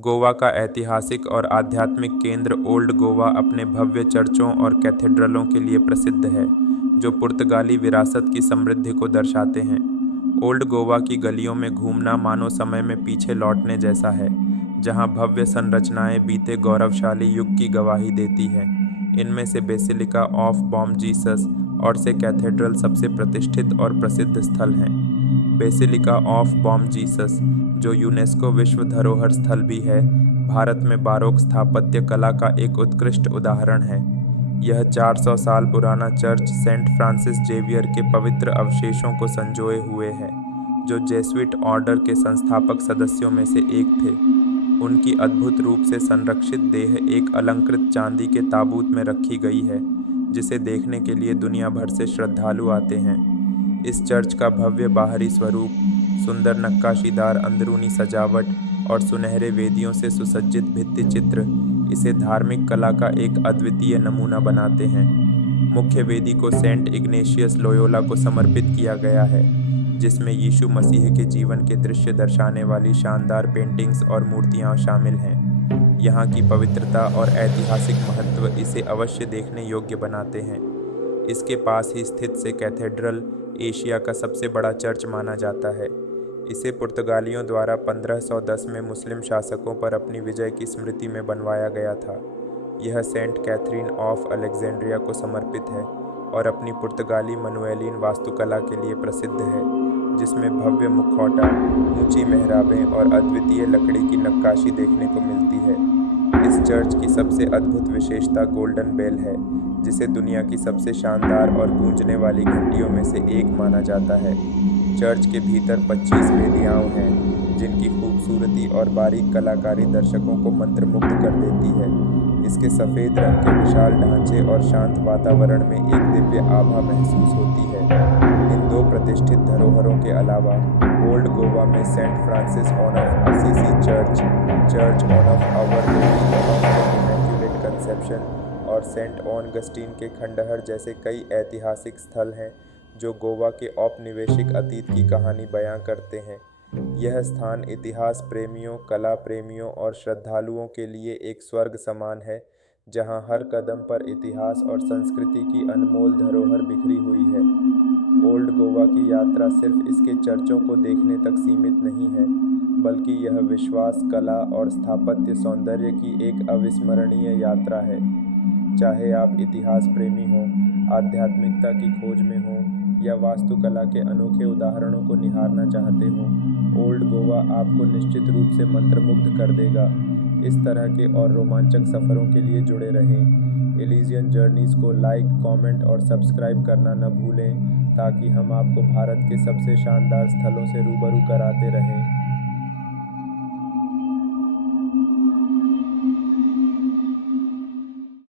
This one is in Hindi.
गोवा का ऐतिहासिक और आध्यात्मिक केंद्र ओल्ड गोवा अपने भव्य चर्चों और कैथेड्रलों के लिए प्रसिद्ध है, जो पुर्तगाली विरासत की समृद्धि को दर्शाते हैं। ओल्ड गोवा की गलियों में घूमना मानो समय में पीछे लौटने जैसा है, जहां भव्य संरचनाएं बीते गौरवशाली युग की गवाही देती हैं। इनमें से बेसिलिका ऑफ बॉम जीसस और से कैथेड्रल सबसे प्रतिष्ठित और प्रसिद्ध स्थल हैं। बेसिलिका ऑफ बॉम जीसस, जो यूनेस्को विश्व धरोहर स्थल भी है, भारत में बारोक स्थापत्य कला का एक उत्कृष्ट उदाहरण है। यह 400 साल पुराना चर्च सेंट फ्रांसिस जेवियर के पवित्र अवशेषों को संजोए हुए है, जो जेसुइट ऑर्डर के संस्थापक सदस्यों में से एक थे। उनकी अद्भुत रूप से संरक्षित देह एक अलंकृत चांदी के ताबूत में रखी गई है, जिसे देखने के लिए दुनिया भर से श्रद्धालु आते हैं। इस चर्च का भव्य बाहरी स्वरूप, सुंदर नक्काशीदार अंदरूनी सजावट और सुनहरे वेदियों से सुसज्जित भित्ति चित्र इसे धार्मिक कला का एक अद्वितीय नमूना बनाते हैं। मुख्य वेदी को सेंट इग्नेशियस लोयोला को समर्पित किया गया है, जिसमें यीशु मसीह के जीवन के दृश्य दर्शाने वाली शानदार पेंटिंग्स और मूर्तियां शामिल हैं। यहाँ की पवित्रता और ऐतिहासिक महत्व इसे अवश्य देखने योग्य बनाते हैं। इसके पास ही स्थित से कैथेड्रल एशिया का सबसे बड़ा चर्च माना जाता है। इसे पुर्तगालियों द्वारा 1510 में मुस्लिम शासकों पर अपनी विजय की स्मृति में बनवाया गया था। यह सेंट कैथरीन ऑफ अलेक्जेंड्रिया को समर्पित है और अपनी पुर्तगाली मनुएलिन वास्तुकला के लिए प्रसिद्ध है, जिसमें भव्य मुखौटा, ऊंची मेहराबें और अद्वितीय लकड़ी की नक्काशी देखने को मिलती है। इस चर्च की सबसे अद्भुत विशेषता गोल्डन बेल है, जिसे दुनिया की सबसे शानदार और गूंजने वाली घंटियों में से एक माना जाता है। चर्च के भीतर 25 वेदियाँ हैं, जिनकी खूबसूरती और बारीक कलाकारी दर्शकों को मंत्रमुग्ध कर देती है। इसके सफ़ेद रंग के विशाल ढांचे और शांत वातावरण में एक दिव्य आभा महसूस होती है। इन दो प्रतिष्ठित धरोहरों के अलावा ओल्ड गोवा में saint Francis on of Assisi church, church on of our lady of the immaculate conception और सेंट ऑगस्टीन के खंडहर जैसे कई ऐतिहासिक स्थल हैं, जो गोवा के औपनिवेशिक अतीत की कहानी बयां करते हैं। यह स्थान इतिहास प्रेमियों, कला प्रेमियों और श्रद्धालुओं के लिए एक स्वर्ग समान है, जहां हर कदम पर इतिहास और संस्कृति की अनमोल धरोहर बिखरी हुई है। ओल्ड गोवा की यात्रा सिर्फ इसके चर्चों को देखने तक सीमित नहीं है, बल्कि यह विश्वास, कला और स्थापत्य सौंदर्य की एक अविस्मरणीय यात्रा है। चाहे आप इतिहास प्रेमी हों, आध्यात्मिकता की खोज में हों या वास्तुकला के अनोखे उदाहरणों को निहारना चाहते हों, ओल्ड गोवा आपको निश्चित रूप से मंत्रमुग्ध कर देगा। इस तरह के और रोमांचक सफ़रों के लिए जुड़े रहें। एलिजियन जर्नीज़ को लाइक, कमेंट और सब्सक्राइब करना न भूलें, ताकि हम आपको भारत के सबसे शानदार स्थलों से रूबरू कराते रहें।